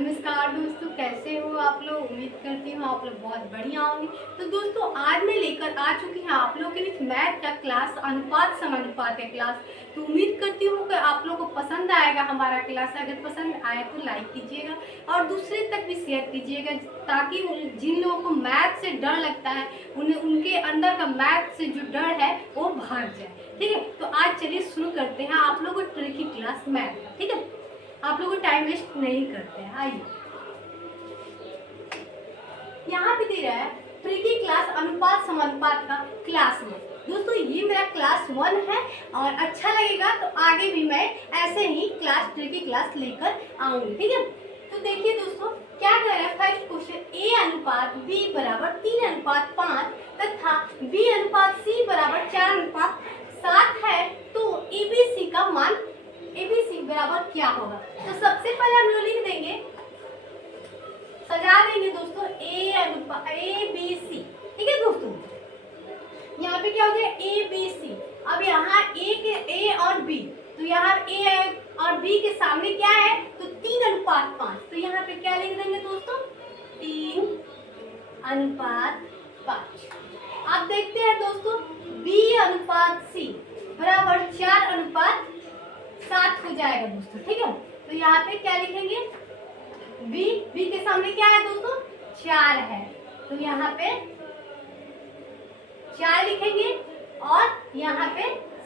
नमस्कार दोस्तों, कैसे हो आप लोग। उम्मीद करती हूँ आप लोग बहुत बढ़िया होंगे। तो दोस्तों आज मैं लेकर आ चुकी हूँ आप लोगों के लिए मैथ का क्लास, अनुपात समानुपात का क्लास। तो उम्मीद करती हूँ कि आप लोगों को पसंद आएगा हमारा क्लास। अगर पसंद आए तो लाइक कीजिएगा और दूसरे तक भी शेयर कीजिएगा, ताकि जिन लोगों को मैथ से डर लगता है उन्हें उनके अंदर का मैथ से जो डर है वो भाग जाए। ठीक है, तो आज चलिए शुरू करते हैं आप लोगों को ट्रिकी क्लास मैथ का। ठीक है, आप लोगों को टाइम वेस्ट नहीं करते हैं। आइए, यहाँ पे दे रहा है ट्रिकी क्लास अनुपात समानुपात का क्लास में। दोस्तों ये मेरा क्लास 1 है और अच्छा लगेगा तो आगे भी मैं ऐसे ही क्लास ट्रिकी क्लास लेकर आऊंगी। ठीक है, तो देखिए दोस्तों क्या कह रहा है। फर्स्ट क्वेश्चन, ए अनुपात बी बराबर 3 अनुपात 5 तथा बी अनुपात सी बराबर 4 अनुपात 7 है, तो एबीसी का मान एबीसी बराबर क्या होगा। तो सबसे पहले हम लोग लिख देंगे, सजा देंगे दोस्तों ए बी सी। ठीक है दोस्तों, यहाँ पे क्या हो गया ए बी सी। अब यहाँ ए और बी, तो यहाँ ए और बी के सामने क्या है, तो 3 अनुपात 5। तो यहाँ पे क्या लिख देंगे दोस्तों, 3 अनुपात 5। अब देखते हैं दोस्तों, बी अनुपात सी बराबर 4 अनुपात 7 हो जाएगा दोस्तों। ठीक है, तो यहाँ पे क्या लिखेंगे, बी के सामने क्या है दोस्तों, 4 है, तो यहाँ पे 4 लिखेंगे और यहाँ पे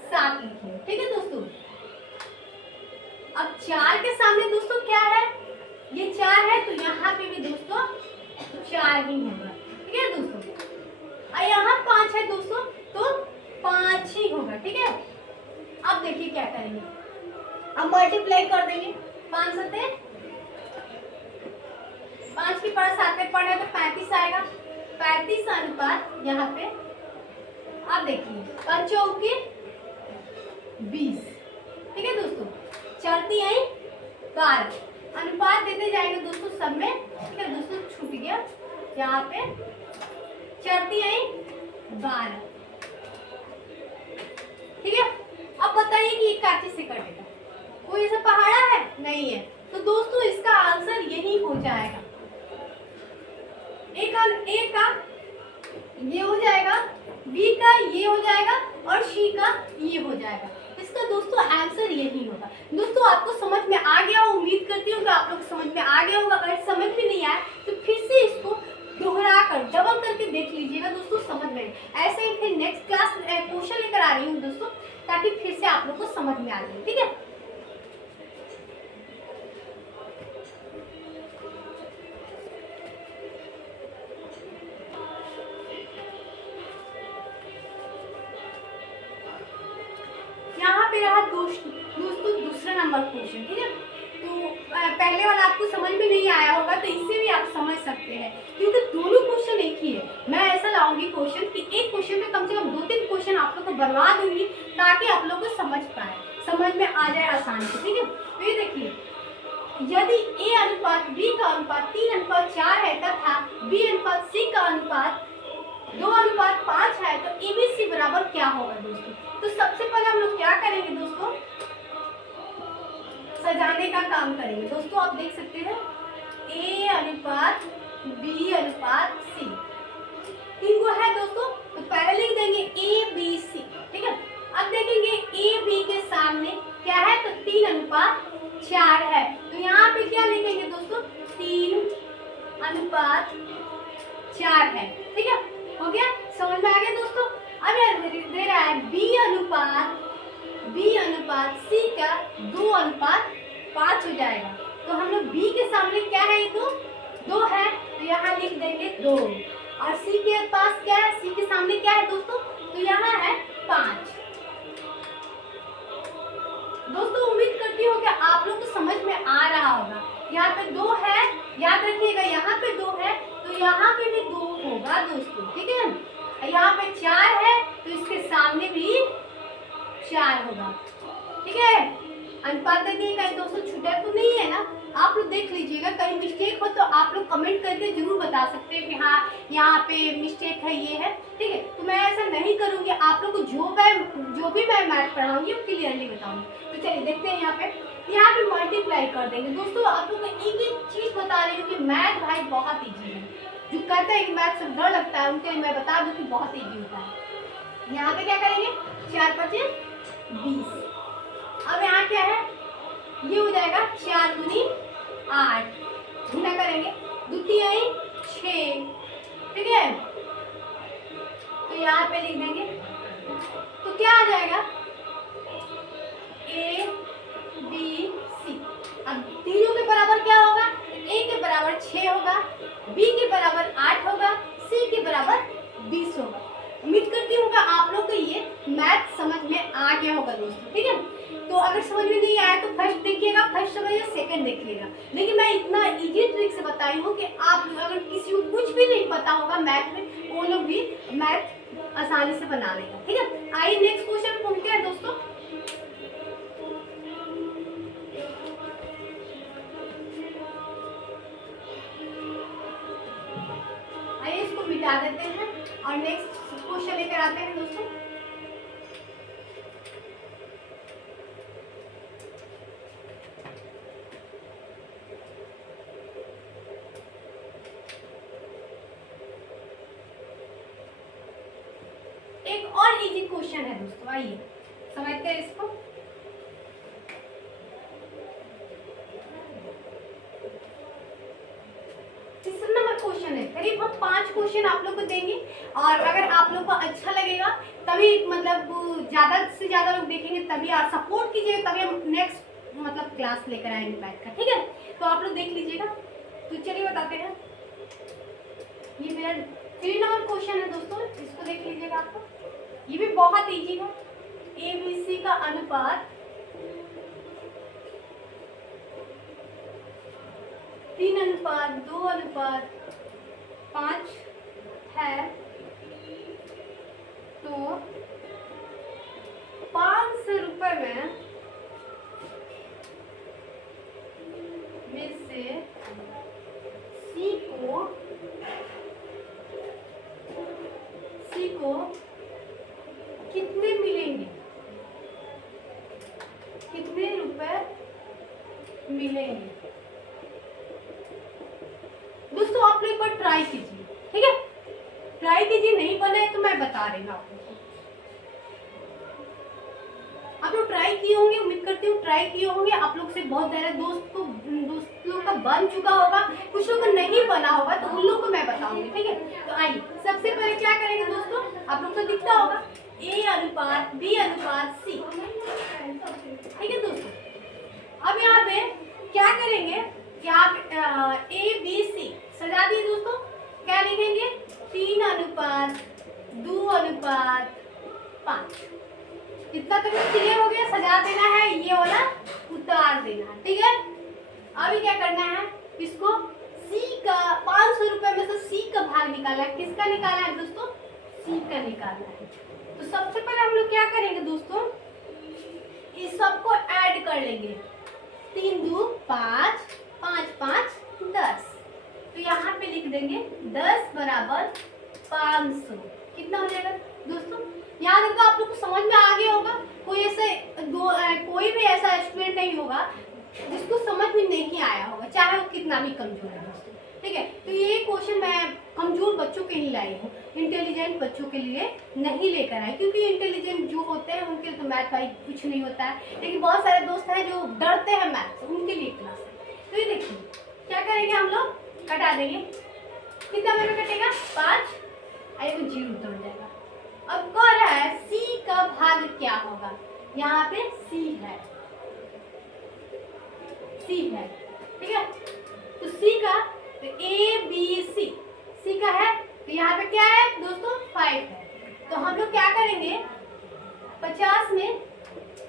7 लिखेंगे। ठीक है दोस्तों, अब 4 के सामने दोस्तों क्या है, ये 4 है, तो यहाँ पे भी दोस्तों 4 ही होगा। ठीक है दोस्तों, और यहाँ 5 है दोस्तों, तो 5 ही होगा। ठीक है, अब देखिए क्या करेंगे, अब मल्टीप्लाई कर देंगे। 5 सत्ते 5 की पावर 7 में पढ़े तो 35 आएगा। 35 अनुपात यहाँ पे, अब देखिए 5 चौके 20। ठीक है दोस्तों, चलती है 12 अनुपात देते जाएंगे दोस्तों सब में। ठीक है दोस्तों, छूट गया यहाँ पे, चलती है 12। ठीक है, अब बताइए कि ये काची से कटेगा, कोई ऐसा पहाड़ा है नहीं है, तो दोस्तों इसका आंसर यही हो जाएगा। ए का ये हो जाएगा, बी का ये हो जाएगा और सी का ये हो जाएगा। इसका दोस्तों आंसर यही होगा। दोस्तों आपको समझ में आ गया हो, उम्मीद करती हूँ कि आप लोग समझ में आ गया होगा। अगर समझ में नहीं आया तो फिर से इसको दोहरा कर डबल करके देख लीजिएगा दोस्तों, समझ में। ऐसे ही फिर नेक्स्ट क्लास क्वेश्चन लेकर आ रही हूँ दोस्तों, ताकि फिर से आप लोग को समझ में आ जाए। ठीक है, यहाँ पे रहा दोस्तों दूसरा नंबर क्वेश्चन। ठीक है, तो पहले वाला आपको समझ में नहीं आया होगा, तो इससे भी आप समझ सकते हैं, क्योंकि दोनों क्वेश्चन एक ही है। मैं ऐसा लाऊंगी क्वेश्चन कि एक क्वेश्चन में कम से कम 2-3 क्वेश्चन आप लोग को बनवा दूंगी, ताकि आप लोग को समझ पाए, समझ में आ जाए आसानी से। ठीक है, तो ये देखिए, यदि ए अनुपात बी का अनुपात 3 अनुपात 4 है तथा बी अनुपात सी का अनुपात 2 अनुपात 5 है, तो एबीसी बराबर क्या होगा दोस्तों। तो सबसे पहले हम लोग क्या करेंगे दोस्तों, सजाने का काम करेंगे। दोस्तों आप देख सकते हैं ए अनुपात बी अनुपात सी, 3 को है दोस्तों, तो पहले लिख देंगे ए बी सी। ठीक है, अब देखेंगे ए बी के सामने क्या है, तो 3 अनुपात 4 है, तो यहाँ पे क्या लिखेंगे दोस्तों, 3 अनुपात 4 है। ठीक है, हो गया, समझ में आ गया दोस्तों। अब यार दे रहा है बी अनुपात सी का 2 अनुपात 5 हो जाएगा, तो हम लोग बी के सामने क्या है, ये 2 है, तो यहाँ लिख देंगे 2, और सी के पास क्या है, सी के सामने क्या है दोस्तों, तो यहाँ है 5। दोस्तों उम्मीद करती हूँ कि आप लोग को समझ में आ रहा होगा। यहाँ पे 2 है, याद रखिएगा, यहाँ पे 2 है, तो यहाँ पे भी 2 होगा दोस्तों। ठीक है, यहाँ पे 4 है, तो इसके सामने भी 4 होगा। ठीक है, अनुपात दे दिए, कहीं दोस्तों छूटा तो नहीं है ना? आप लोग देख लीजिएगा, कहीं मिस्टेक हो तो आप लोग कमेंट करके जरूर बता सकते हैं कि हाँ यहाँ पे मिस्टेक है, ये है, ठीक है। तो मैं ऐसा नहीं करूँगी, आप लोग को जो भी मैं मैथ पढ़ाऊंगी वो क्लियरली बताऊंगी। तो चलिए देखते हैं यहाँ पे मल्टीप्लाई कर देंगे। दोस्तों आप लोग को एक एक चीज़ बता रही हूँ कि मैथ भाई बहुत ईजी है। जो कहते हैं कि मैथ से डर लगता है उनके लिए मैं बता दूँ कि बहुत ईजी होता है। यहाँ पे क्या करेंगे, 4 5 20। अब यहाँ क्या है, ये हो जाएगा 4 दूनी 8, गुना करेंगे, द्वितीय 6, ठीक है। तो यहाँ पे लिख देंगे, तो क्या आ जाएगा A B C। अब तीनों के बराबर क्या होगा, A के बराबर 6 होगा, B के बराबर 8 होगा, C के बराबर 20 होगा। उम्मीद करती हूँ आप लोग को ये मैथ समझ में आ गया होगा दोस्तों, ठीक है। तो अगर समझ में नहीं आया तो फर्स्ट देखिएगा, फर्स्ट समझिए, सेकंड देखिएगा। लेकिन मैं इतना इजी ट्रिक से बताई हूँ कि आप अगर किसी को कुछ भी नहीं पता होगा मैथ में, वो लोग भी मैथ आसानी से बना लेगा, ठीक है। आइए नेक्स्ट क्वेश्चन पूछते हैं दोस्तों। आइए इसको मिटा देते हैं और नेक्स्ट क्वेश्चन लेकर आते हैं दोस्तों। एक और इजी क्वेश्चन है दोस्तों, आइए समझते हैं इसको। तीसरा नंबर क्वेश्चन है, करीब हम 5 क्वेश्चन आप लोग को देंगे और अगर आप लोग को अच्छा लगेगा तभी मतलब ज्यादा से ज्यादा लोग देखेंगे, तभी आप सपोर्ट कीजिएगा, तभी हम नेक्स्ट मतलब क्लास लेकर आएंगे मैथ का, ठीक है। तो आप लोग देख लीजिएगा। तो चलिए बताते हैं, ये मेरा 3 नंबर क्वेश्चन है दोस्तों, इसको देख लीजिएगा। आपको ये भी बहुत इजी है। ABC का अनुपात 3:2:5 है, तो 500 रुपए में से सी को कितने मिलेंगे, कितने रुपए मिलेंगे? दोस्तों आप लोग एक बार ट्राई कीजिए, ठीक है। ट्राई कीजिए, नहीं बने तो मैं बता रही हूँ आप लोग को। आप लोग ट्राई किए होंगे, उम्मीद करती हूँ ट्राई किए होंगे। आप लोग से बहुत सारे दोस्त लोग का बन चुका होगा, कुछ लोग का नहीं बना होगा, तो उन लोग को मैं बताऊंगी, ठीक है। तो आइए सबसे पहले क्या करेंगे दोस्तों, आप लोग को दिखता होगा A/B/C, ठीक है दोस्तों। अब यहाँ पे क्या करेंगे कि आप ABC सजा दिए दोस्तों, क्या लिखेंगे 3:2:5। इतना तो क्लियर हो गया, सजा देना है, ये वाला उतार देना है, ठीक है। अभी क्या करना है, इसको C का 500 रुपए में से C का भाग निकालना है। किसका निकालना है दोस्तों, C का निकालना है। तो सबसे पहले हम लोग क्या करेंगे दोस्तों, इस सबको ऐड कर लेंगे, 3 2 5 5 5 10। तो यहाँ पे लिख देंगे 10 बराबर 500। कितना हो जाएगा दोस्तों, याद रखो आप लोग को समझ में आ गया होगा। कोई भी ऐसा स्टूडेंट नहीं होगा जिसको समझ में नहीं आया होगा, चाहे वो कितना भी कमजोर है दोस्तों, ठीक है। तो ये क्वेश्चन मैं कमजोर बच्चों के लिए लाई हूँ, इंटेलिजेंट बच्चों के लिए नहीं लेकर आई, क्योंकि इंटेलिजेंट जो होते हैं उनके लिए तो मैथ भाई कुछ नहीं होता है। लेकिन बहुत सारे दोस्त हैं जो डरते हैं मैथ से, उनके लिए क्लास है। तो ये देखिए क्या करेंगे, हम लोग कटा देंगे, कितना में कटेगा 5, आई वो 0 उतर जाएगा। अब कह रहा है C का भाग क्या होगा, यहाँ पे C है, ठीक है। तो C का तो ABC C का है, तो यहाँ पे क्या है दोस्तों 5 है। तो हम लोग क्या करेंगे, 50 में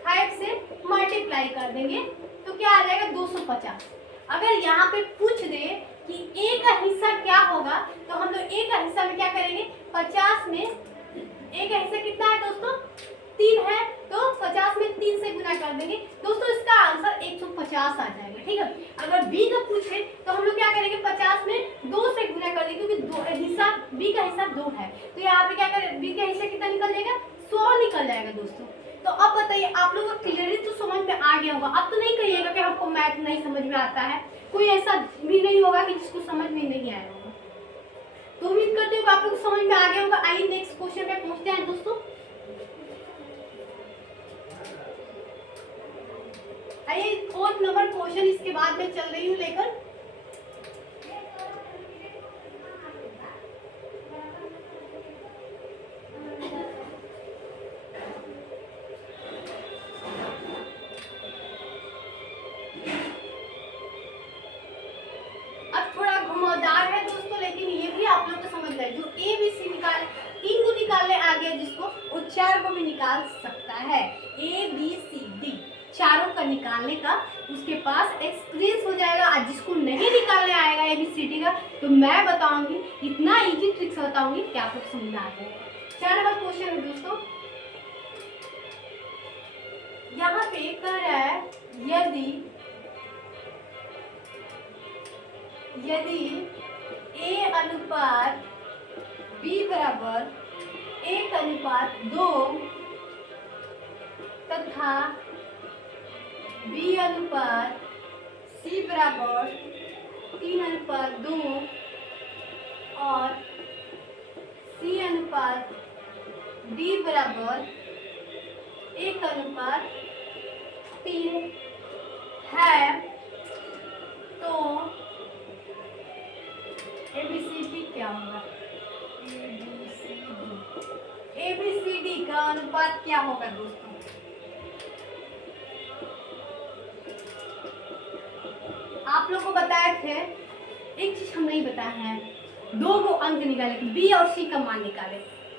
5 से मल्टीप्लाई कर देंगे, तो क्या आ जाएगा 250। अगर यहाँ पे पूछ दे कि A का हिस्सा क्या होगा, तो हम लोग A का हिस्सा में क्या करेंगे, 50 में A का हिस्सा कितना है दोस्तों 3 है, तो 50 में 3 से गुना कर देंगे। दोस्तों इसका 50 आ जाएगा। ठीक है, अगर b का पूछे तो हम लोग क्या करेंगे, 50 में 2 से गुना कर देंगे, क्योंकि हिस्सा b का हिस्सा 2 है, तो यहाँ पे क्या करें, b का हिस्सा कितना निकल जाएगा, 100 निकल जाएगा दोस्तों। तो अब बताइए आप लोगों को क्लियरली तो समझ में आ गया होगा। अब तो नहीं कहिएगा कि हमको मैथ नहीं समझ में आता है, कोई ऐसा भी नहीं होगा कि जिसको समझ में नहीं आया होगा। तो उम्मीद करती हूँ आप लोग को समझ में आ गया होगा। आइए नेक्स्ट क्वेश्चन पे पहुंचते हैं दोस्तों। आइए 4th नंबर क्वेश्चन इसके बाद मैं चल रही हूँ लेकर। अब थोड़ा घुमावदार है दोस्तों, लेकिन ये भी आप लोग को समझ गए। जो ए बी सी निकाल 3 को निकालने आ गया जिसको, वो 4 को भी निकाल सकता है। ए बी सी डी चारों का निकालने का उसके पास एक्सपीरियंस हो जाएगा। और जिसको नहीं निकालने आएगा ए बी सी डी का, तो मैं बताऊंगी, इतना इजी ट्रिक्स बताऊंगी कि आप लोग समझ में आ जाएगा। 4 नंबर क्वेश्चन है दोस्तों, यहाँ पे कह रहा है यदि a अनुपात b बराबर 1:2 तथा b अनुपात c बराबर 3:2 और c अनुपात d बराबर 1:3 है, तो ABCD क्या होगा, ABCD का अनुपात क्या होगा दोस्तों। आप लोगों को बताए थे, एक चीज हम नहीं बताए हैं, 2 अंक निकाले, B और C का मान निकाले।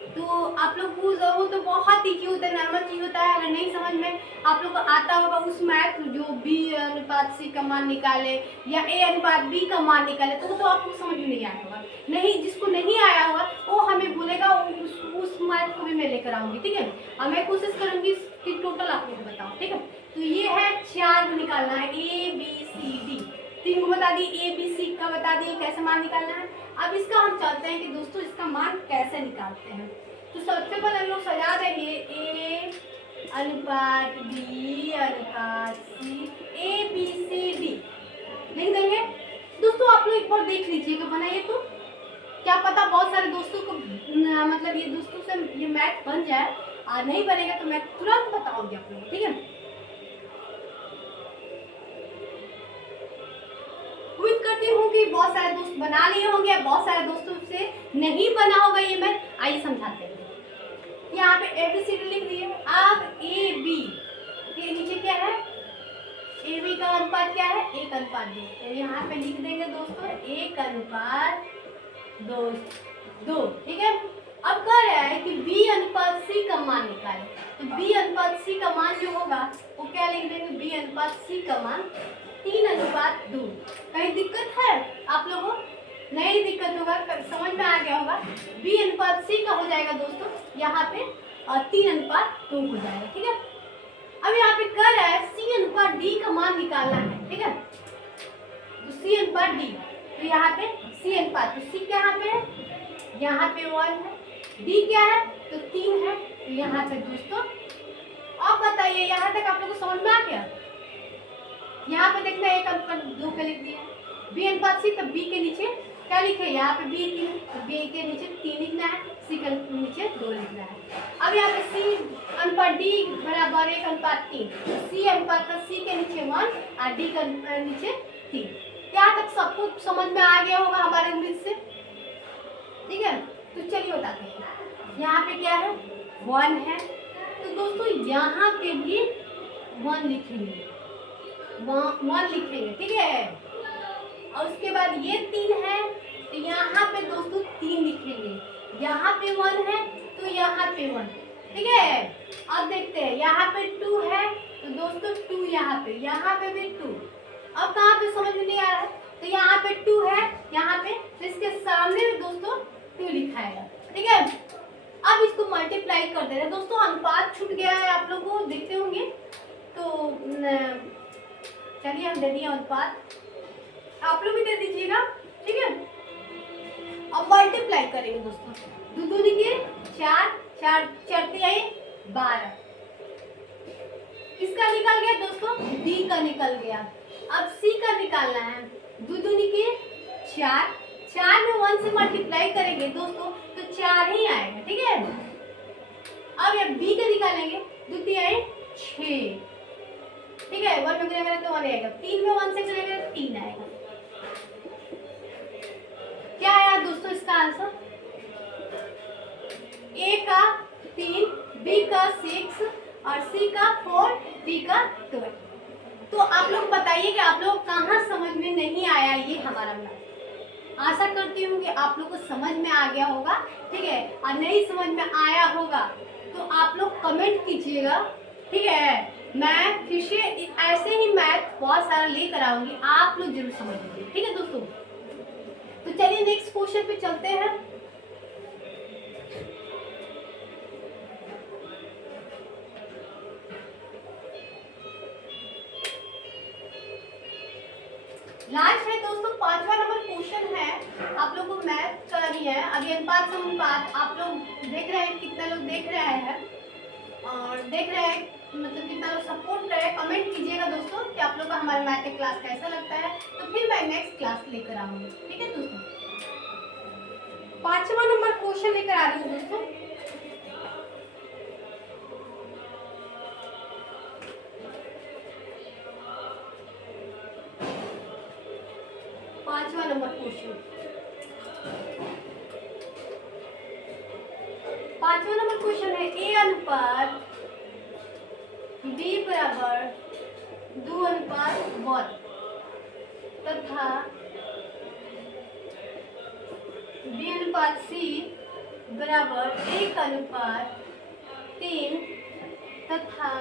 तो आप लोग वो तो बहुत इजी होता है, नॉर्मल चीज होता है। अगर नहीं समझ में आप लोग को आता होगा उस मैथ, जो B अनुपात C का मान निकाले या A अनुपात B का मान निकाले, तो वो तो आपको समझ में नहीं आया होगा। नहीं, जिसको नहीं आया होगा वो हमें बोलेगा, उस मैथ को भी मैं लेकर आऊंगी। ठीक है, और मैं कोशिश करूंगी कि टोटल आप लोग बताओ। ठीक है, तो ये है 4 को निकालना है, ABCD 3 को बता दी, ABC का बता दिए कैसे मान निकालना है। अब इसका हम चाहते हैं कि दोस्तों इसका मान कैसे निकालते हैं। तो सबसे पहले हम लोग सजा देंगे A अनुपात B अनुपात C ABCD लिख देंगे। दोस्तों आप लोग एक बार देख लीजिएगा बनाइए, तो क्या पता बहुत सारे दोस्तों को मतलब ये दोस्तों से ये मैथ बन जाए, और नहीं बनेगा तो मैं तुरंत बताऊंगी आप लोग। ठीक है, उम्मीद करती हूँ कि बहुत सारे दोस्त बना लिए होंगे, बहुत सारे दोस्तों से नहीं बना होगा ये मैथ। आइए समझाते हैं। यहाँ पे ABCD लिख दिए। अब AB के नीचे क्या है, AB का अनुपात क्या है, 1:2। तो यहाँ पे लिख देंगे दोस्तों 1:2। ठीक है, अब कह रहा है कि B अनुपात C का मान निकाले। तो B अनुपात C का मान जो होगा वो क्या लिख देंगे, B अनुपात C का मान 3:2। कहीं दिक्कत है आप लोगों को? नहीं दिक्कत होगा, समझ में आ गया होगा। B अनुपात C का हो जाएगा दोस्तों यहाँ पे 3:2 हो जाएगा। ठीक है, अब यहाँ पे कह रहा है C अनुपात D का मान निकालना है। ठीक है, तो C अनुपात D, तो यहाँ पे C अनुपात, तो C क्या यहाँ पे है, यहाँ पे 1 है, D क्या है तो 3 है, तो यहाँ पे दोस्तों। अब बताइए यहाँ तक आप लोग को समझ में आ गया। यहाँ पे देखना 1:2 का लिख दिया, B अनुपात C, तब B के नीचे क्या लिखे, यहाँ पे B 3, तो B के नीचे 3 लिखना है, C के नीचे 2 लिखना है। अब यहाँ पे C अनुपात D बराबर 1:3, तो C अनुपात C के नीचे 1 और D के नीचे 3। यहाँ तक सब कुछ समझ में आ गया होगा हमारे इंग्लिश से। ठीक है, तो चलिए बताते हैं। यहाँ पे क्या है, 1 है, तो दोस्तों यहाँ पे भी 1 लिखेंगे, 1 लिखेंगे। ठीक है, और उसके बाद ये 3 है, तो यहाँ पे दोस्तों 3 लिखेंगे। यहाँ पे 1 है तो यहाँ पे 1। ठीक है, अब देखते हैं यहाँ पे 2 है, तो दोस्तों 2 यहाँ पे भी 2। अब कहाँ पे समझ में नहीं आ रहा है, तो यहाँ पे 2 है, यहाँ पे, तो इसके सामने भी दोस्तों 2 लिखा है। ठीक है, अब इसको मल्टीप्लाई कर दे रहे हैं दोस्तों। अनुपात छूट गया है, आप लोग को देखते होंगे। तो चलिए हम दे दिए अनुपात, आप लोग भी दे दीजिएगा, ठीक है। अब मल्टीप्लाई करेंगे दोस्तों, दो दूनी के 4, 4 चढ़ती आई 12, किसका निकल गया दोस्तों, डी का निकल गया। अब सी का निकालना है, दो दूनी के 4, 4 में 1 से मल्टीप्लाई करेंगे दोस्तों तो 4 ही आएगा, ठीक है। अब ये बी का निकालेंगे, द्वितीय आए 6, ठीक है, 1 में करेंगे तो 1 आएगा, 3 में 1 से करेंगे तो 3 आएगा। क्या आया दोस्तों इसका आंसर, ए का 3, बी का 6 और सी का 4, डी का 12। तो आप लोग बताइए कि आप लोग कहाँ समझ में नहीं आया ये हमारा मैथ। आशा करती हूँ कि आप लोग को समझ में आ गया होगा, ठीक है। और नहीं समझ में आया होगा तो आप लोग कमेंट कीजिएगा, ठीक है। मैं फिर से ऐसे ही मैथ बहुत सारा लेकर आऊंगी, आप लोग जरूर समझ लीजिए, ठीक है दोस्तों। तो चलिए नेक्स्ट क्वेश्चन पे चलते हैं। लास्ट है दोस्तों, 5वां नंबर क्वेश्चन है, आप लोग को मैथ करनी है। अभी अनुपात समनुपात आप लोग देख रहे हैं, कितना लोग देख रहे हैं और देख रहे हैं, मतलब कितना लोग सपोर्ट कर रहे हैं। कमेंट कीजिएगा दोस्तों कि आप लोग का हमारे मैथ की क्लास कैसा लगता है, तो फिर मैं नेक्स्ट क्लास लेकर आऊंगी, ठीक है दोस्तों। 5वां नंबर क्वेश्चन लेकर आ रही हूँ दोस्तों। पांचवा नंबर क्वेश्चन, 5वां नंबर क्वेश्चन है, ए अनुपात बी बराबर 2 अनुपात 1 तथा बी अनुपात सी बराबर 1 अनुपात 3 तथा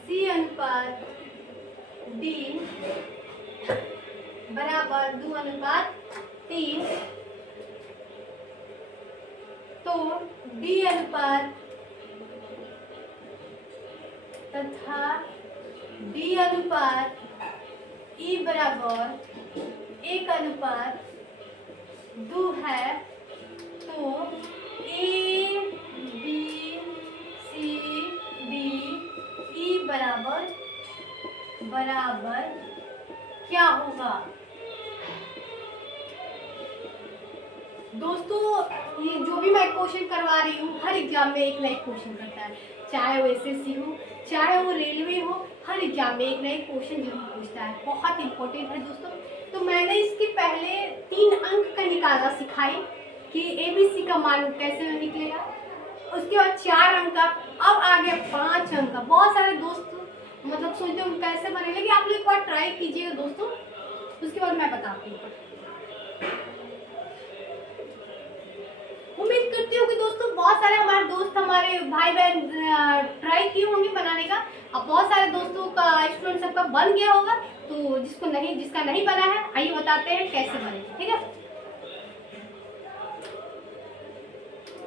सी अनुपात डी बराबर 2 अनुपात 3, तो डी अनुपात तथा डी अनुपात ई बराबर 1 अनुपात 2 है, तो A B C D E बराबर क्या होगा दोस्तों। ये जो भी मैं क्वेश्चन करवा रही हूँ, हर एग्जाम में एक ना एक क्वेश्चन करता है, चाहे वो एसएससी हो, चाहे वो रेलवे हो, हर एग्जाम में एक ना एक क्वेश्चन जरूर पूछता है, बहुत इंपॉर्टेंट है दोस्तों। तो मैंने इसके पहले 3 अंक का निकालना सिखाई कि एबीसी का मान कैसे निकलेगा, उसके बाद 4 अंक का, अब आ गया 5 अंक का। बहुत सारे दोस्त मतलब सोचते हो कैसे बने, लेकिन आप लोग एक बार ट्राई कीजिएगा दोस्तों, उसके बाद मैं बताती हूँ। उम्मीद करती हूँ कि दोस्तों बहुत सारे हमारे दोस्त, हमारे भाई बहन ट्राई किए होंगे बनाने का। अब बहुत सारे दोस्तों का, स्टूडेंट सबका बन गया होगा, तो जिसका नहीं बना है, आइए बताते हैं कैसे बनेगा, ठीक है।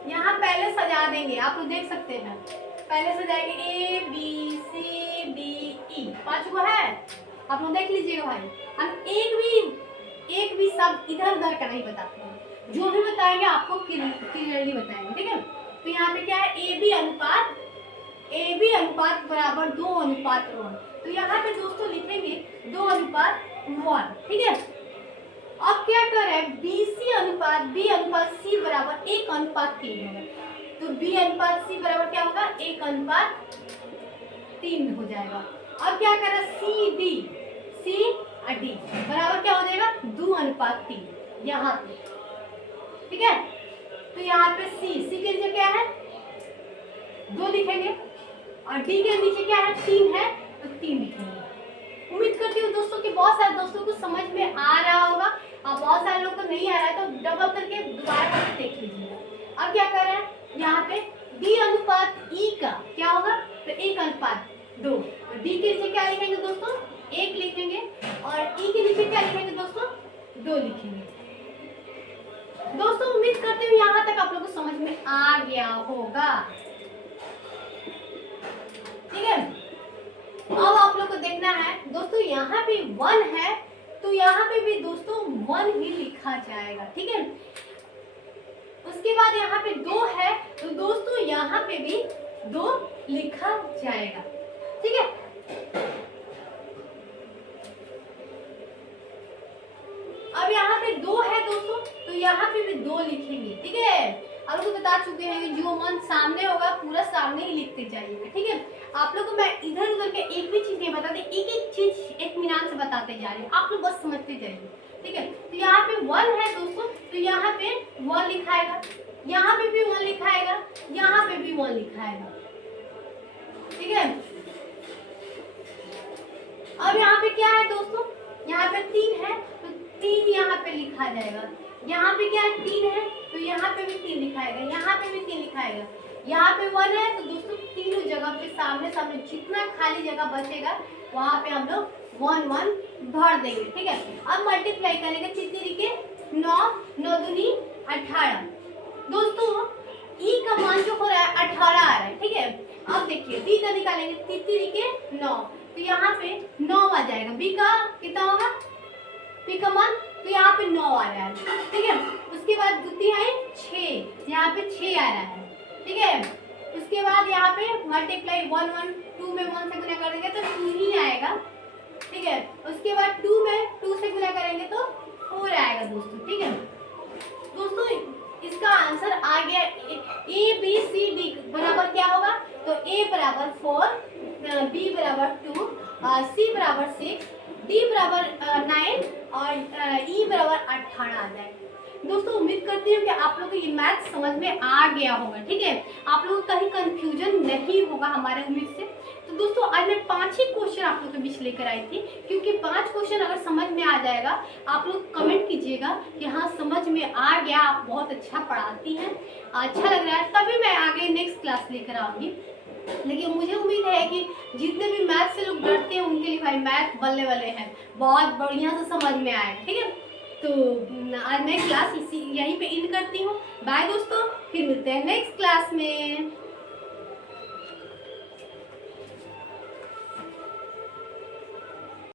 यहाँ पहले सजा देंगे, आप लोग देख सकते हैं, पहले सजाएंगे A B C D E, 5 को है, आप लोग देख लीजिएगा भाई। हम एक भी शब्द इधर उधर का नहीं बताते हैं, जो भी बताएंगे आपको क्लियरली बताएंगे, ठीक है। तो यहाँ पे क्या है, ए बी अनुपात बराबर 2 अनुपात 1, तो यहाँ पे दोस्तों लिखेंगे 2 अनुपात 1, ठीक है। अब क्या करें, बी अनुपात सी बराबर 1 अनुपात 3 होगा, तो बी अनुपात सी बराबर क्या होगा, 1 अनुपात 3 हो जाएगा। अब क्या करें, सी और डी बराबर क्या हो जाएगा, 2 अनुपात 3 यहाँ पे, ठीक है। तो यहाँ पे सी के नीचे क्या है, 2 लिखेंगे, और डी के नीचे क्या है, 3 है, तो 3 लिखेंगे। उम्मीद करती हूँ दोस्तों कि बहुत सारे दोस्तों को समझ में आ रहा होगा, और बहुत सारे लोग को नहीं आ रहा है, तो डबल करके दोबारा करके देख लीजिएगा। अब क्या कर रहे हैं, यहाँ पे डी अनुपात ई का क्या होगा, तो 1 अनुपात 2, तो डी के नीचे क्या लिखेंगे दोस्तों, 1 लिखेंगे, और ई के नीचे क्या लिखेंगे दोस्तों, 2 लिखेंगे। दोस्तों उम्मीद करती हूँ यहाँ तक आप लोगों को समझ में आ गया होगा, ठीक है। अब आप लोग को देखना है दोस्तों, यहाँ पे 1 है तो यहाँ पे भी दोस्तों 1 ही लिखा जाएगा, ठीक है। उसके बाद यहाँ पे 2 है तो दोस्तों यहाँ पे भी 2 लिखा जाएगा, ठीक है। अब यहाँ पे 2 है दोस्तों तो यहाँ पे भी 2 लिखेंगे, ठीक है। आप लोग बता चुके हैं कि जो मन सामने होगा पूरा सामने ही लिखते जाइएगा, ठीक है। आप लोग को मैं इधर उधर के एक भी चीज नहीं बताते, एक एक चीज इत्मीनान से बताते जा रहे हैं, आप लोग बस समझते जाइए, ठीक है। तो यहाँ पे 1 है दोस्तों तो यहाँ पे 1 लिखाएगा, यहाँ पे भी 1 लिखाएगा, यहाँ पे भी 1 लिखाएगा, ठीक है। अब यहाँ पे क्या है दोस्तों, यहाँ पे 3 है तो 3 यहाँ पे लिखा जाएगा। यहाँ पे क्या है 3 है तो यहाँ पे भी 3 लिखाएगा, यहाँ पे भी 3 लिखाएगा। यहाँ पे 1 है तो दोस्तों तीनों जगह पे सामने सामने जितना खाली जगह बचेगा वहाँ पे हम लोग 1 1 भर देंगे, ठीक है। अब मल्टीप्लाई करेंगे कितनी तरीके 9 9 दूनी 18। दोस्तों ई का मान जो हो रहा है 18 आ रहा है, ठीक है। अब देखिए बी का निकालेंगे, तीन के 9 तो यहाँ पे 9 आ जाएगा। बी का कितना होगा, बी का मान तो यहाँ पे 9 आ रहा है, ठीक है। उसके बाद द्वितीय है 6, यहाँ पे 6 आ रहा है, ठीक है। उसके बाद यहाँ पे मल्टीप्लाई 1 1 2 में 1 से गुना करेंगे तो 2 ही आएगा, ठीक है। उसके बाद 2 में 2 से गुना करेंगे तो 4 आएगा दोस्तों, ठीक है। दोस्तों इसका आंसर आ गया ए बी सी डी बराबर क्या होगा, तो ए बराबर 4, बी बराबर 2, सी बराबर 6, डी बराबर 9 और ई बराबर 18 आ जाए। दोस्तों उम्मीद करती हूँ कि आप लोगों को ये मैथ समझ में आ गया होगा, ठीक है। आप लोगों को कहीं कंफ्यूजन नहीं होगा हमारे उम्मीद से। तो दोस्तों आज मैं 5 ही क्वेश्चन आप लोगों के बीच लेकर आई थी, क्योंकि 5 क्वेश्चन अगर समझ में आ जाएगा आप लोग कमेंट कीजिएगा कि हाँ समझ में आ गया, आप बहुत अच्छा पढ़ाती हैं, अच्छा लग रहा है, तभी मैं आगे नेक्स्ट क्लास लेकर आऊँगी। लेकिन मुझे उम्मीद है कि जितने भी मैथ से लोग डरते हैं उनके लिए भाई मैथ बल्ले बल्ले है, बहुत बढ़िया से समझ में आएगा, ठीक है। तो आज मैं क्लास यहीं पे एंड करती हूँ। बाय दोस्तों, फिर मिलते हैं नेक्स्ट क्लास में।